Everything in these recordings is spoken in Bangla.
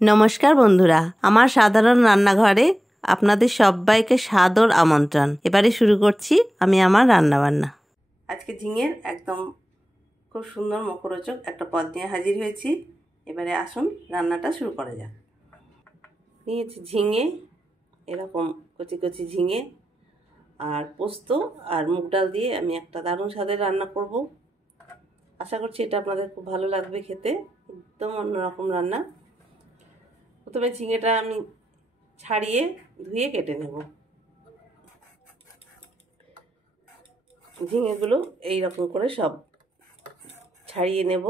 নমস্কার বন্ধুরা, আমার সাধারণ রান্নাঘরে আপনাদের সবাইকে সাদর আমন্ত্রণ। এবারে শুরু করছি আমি আমার রান্নাবান্না। আজকে ঝিঙের একদম খুব সুন্দর মুখরোচক একটা পদ নিয়ে হাজির হয়েছি। এবারে আসুন রান্নাটা শুরু করা যাক। নিয়েছি ঝিঙে, এরকম কচি কচি ঝিঙে আর পোস্ত আর মুগ ডাল দিয়ে আমি একটা দারুণ স্বাদের রান্না করব। আশা করছি এটা আপনাদের খুব ভালো লাগবে খেতে, একদম অন্যরকম রান্না। প্রথমে ঝিঙেটা আমি ছাড়িয়ে ধুয়ে কেটে নেব। ঝিঙেগুলো এইরকম করে সব ছাড়িয়ে নেব।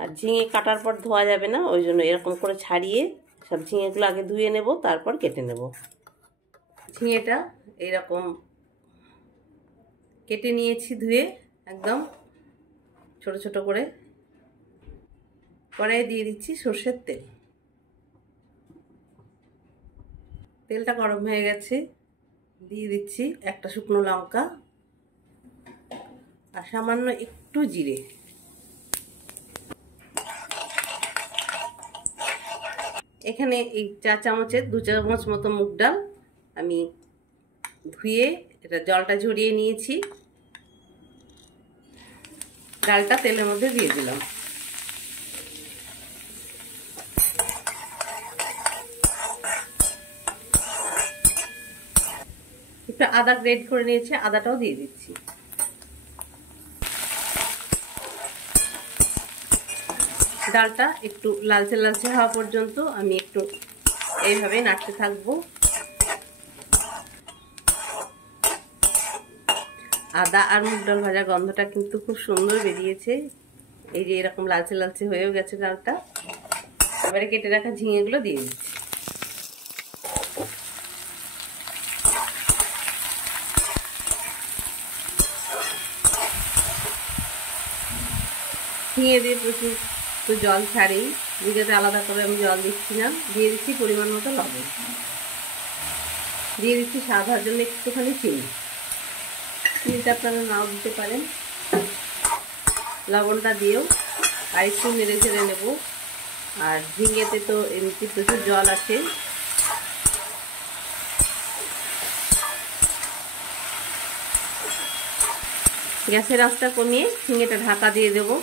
আর ঝিঙে কাটার পর ধোয়া যাবে না, ওই জন্য এরকম করে ছাড়িয়ে সব ঝিঙেগুলো আগে ধুয়ে নেব, তারপর কেটে নেব। ঝিঙেটা এইরকম কেটে নিয়েছি ধুয়ে, একদম ছোট ছোট করে। কড়াইয়ে দিয়ে দিচ্ছি সর্ষের তেল। তেলটা গরম হয়ে গেছে, দিয়ে দিচ্ছি একটা শুকনো লঙ্কা আর সামান্য একটু জিরে। এখানে এই 4 চামচের 2 চামচ মতো মুগ ডাল আমি ধুয়ে এটা জলটা ঝরিয়ে নিয়েছি। ডালটা তেলের মধ্যে দিয়ে দিলাম। একটু আদা গ্রেট করে নিয়েছি, আদাটাও দিয়ে দিচ্ছি। ডালটা একটু লালচে লালচে হওয়া পর্যন্ত আমি একটু এইভাবে নাড়তে থাকবো। আদা আর মুগ ডাল ভাজা গন্ধটা কিন্তু খুব সুন্দর বেরিয়েছে। এই যে এরকম লালচে লালচে হয়েও গেছে ডালটা। এবারে কেটে রাখা ঝিঙেগুলো দিয়ে দিচ্ছি। ঝিঙে দিয়ে প্রচুর তো জল ছাড়েই, ঝিঙেতে আলাদা করে আমি জল দিচ্ছি না। দিয়ে দিচ্ছি পরিমাণ মতো লবণ, দিয়ে দিচ্ছি স্বাদ হওয়ার জন্য একটুখানি চিনি। চিনিটা আপনারা নাও দিতে পারেন। লবণটা দিয়েও আর একটু নেড়ে ছেড়ে নেব। আর ঝিঙেতে তো এমনি প্রচুর জল আছে। গ্যাসের আঁচটা কমিয়ে ঝিঙেটা ঢাকা দিয়ে দেবো।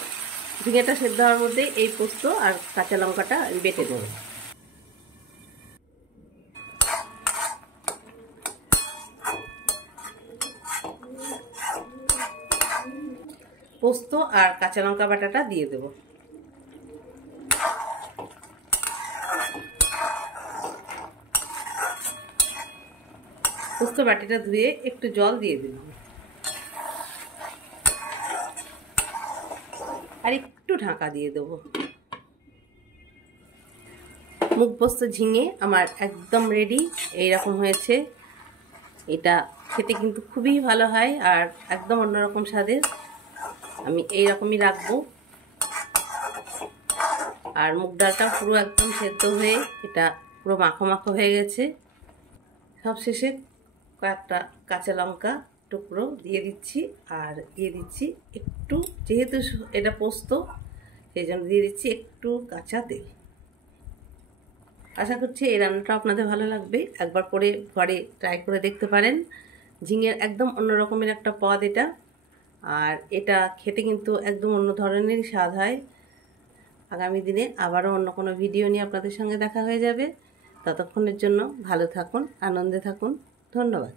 ঝিঙেটা সেদ্ধ হওয়ার মধ্যে এই পোস্ত আর কাঁচা লঙ্কাটা বেটে দেবো। পোস্ত আর কাঁচা লঙ্কা বাটাটা দিয়ে দেব। পোস্ত বাটিটা ধুয়ে একটু জল দিয়ে দিলাম আর একটু ঢাকা দিয়ে দেব। মুগ পোস্ত ঝিঙে আমার একদম রেডি। এইরকম হয়েছে। এটা খেতে কিন্তু খুবই ভালো হয় আর একদম অন্যরকম স্বাদের। আমি এইরকমই রাখবো। আর মুগ ডালটা পুরো একদম সেদ্ধ হয়ে এটা পুরো মাখো মাখো হয়ে গেছে। সব শেষে কয়েকটা কাঁচা লঙ্কা টুকরো দিয়ে দিচ্ছি আর দিয়ে দিচ্ছি একটু, যেহেতু এটা পোস্ত সেই জন্য দিয়ে দিচ্ছি একটু কাঁচা তেল। আশা করছি এই রান্নাটা আপনাদের ভালো লাগবে। একবার করে ঘরে ট্রাই করে দেখতে পারেন। ঝিঙের একদম অন্য রকমের একটা পদ এটা। আর এটা খেতে কিন্তু একদম অন্য ধরনেরই স্বাদ হয়। আগামী দিনে আবারও অন্য কোনো ভিডিও নিয়ে আপনাদের সঙ্গে দেখা হয়ে যাবে। ততক্ষণের জন্য ভালো থাকুন, আনন্দে থাকুন। ধন্যবাদ।